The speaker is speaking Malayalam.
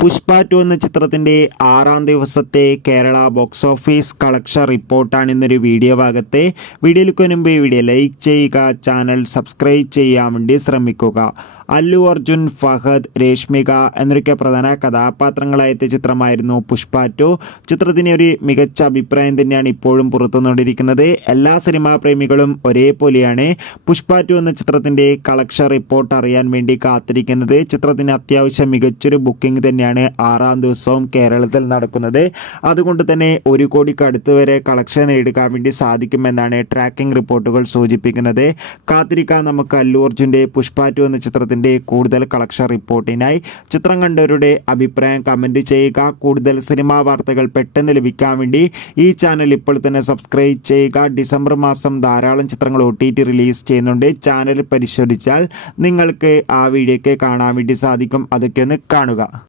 പുഷ്പ 2 എന്ന ചിത്രത്തിൻ്റെ 6-ാം ദിവസത്തെ കേരള ബോക്സ് ഓഫീസ് കളക്ഷൻ റിപ്പോർട്ടാണ് ഇന്നൊരു വീഡിയോ ഭാഗത്തെ. വീഡിയോയിലേക്ക് മുൻപ് വീഡിയോ ലൈക്ക് ചെയ്യുക, ചാനൽ സബ്സ്ക്രൈബ് ചെയ്യാൻ വേണ്ടി ശ്രമിക്കുക. അല്ലു അർജുൻ, ഫഹദ്, രേഷ്മിക എന്നൊക്കെ പ്രധാന കഥാപാത്രങ്ങളായെത്തിയ ചിത്രമായിരുന്നു പുഷ്പ 2. ചിത്രത്തിന് ഒരു മികച്ച അഭിപ്രായം തന്നെയാണ് ഇപ്പോഴും പുറത്തുവന്നുകൊണ്ടിരിക്കുന്നത്. എല്ലാ സിനിമാ പ്രേമികളും ഒരേപോലെയാണ് പുഷ്പ 2 എന്ന ചിത്രത്തിൻ്റെ കളക്ഷൻ റിപ്പോർട്ട് അറിയാൻ വേണ്ടി കാത്തിരിക്കുന്നത്. ചിത്രത്തിന് അത്യാവശ്യം മികച്ചൊരു ബുക്കിംഗ് തന്നെയാണ് 6-ാം ദിവസവും കേരളത്തിൽ നടക്കുന്നത്. അതുകൊണ്ട് തന്നെ 1 കോടിക്ക് അടുത്ത് വരെ കളക്ഷൻ നേടുക്കാൻ വേണ്ടി സാധിക്കുമെന്നാണ് ട്രാക്കിംഗ് റിപ്പോർട്ടുകൾ സൂചിപ്പിക്കുന്നത്. കാത്തിരിക്കാൻ നമുക്ക് അല്ലു അർജുൻ്റെ പുഷ്പ 2 എന്ന ചിത്രത്തിൻ്റെ കൂടുതൽ കളക്ഷൻ റിപ്പോർട്ടിനായി. ചിത്രം കണ്ടവരുടെ അഭിപ്രായം കമൻറ്റ് ചെയ്യുക. കൂടുതൽ സിനിമാ വാർത്തകൾ പെട്ടെന്ന് ലഭിക്കാൻ വേണ്ടി ഈ ചാനൽ ഇപ്പോൾ തന്നെ സബ്സ്ക്രൈബ് ചെയ്യുക. ഡിസംബർ മാസം ധാരാളം ചിത്രങ്ങൾ OTT റിലീസ് ചെയ്യുന്നുണ്ട്. ചാനൽ പരിശോധിച്ചാൽ നിങ്ങൾക്ക് ആ വീഡിയോയ്ക്ക് കാണാൻ വേണ്ടി സാധിക്കും. അതൊക്കെ ഒന്ന് കാണുക.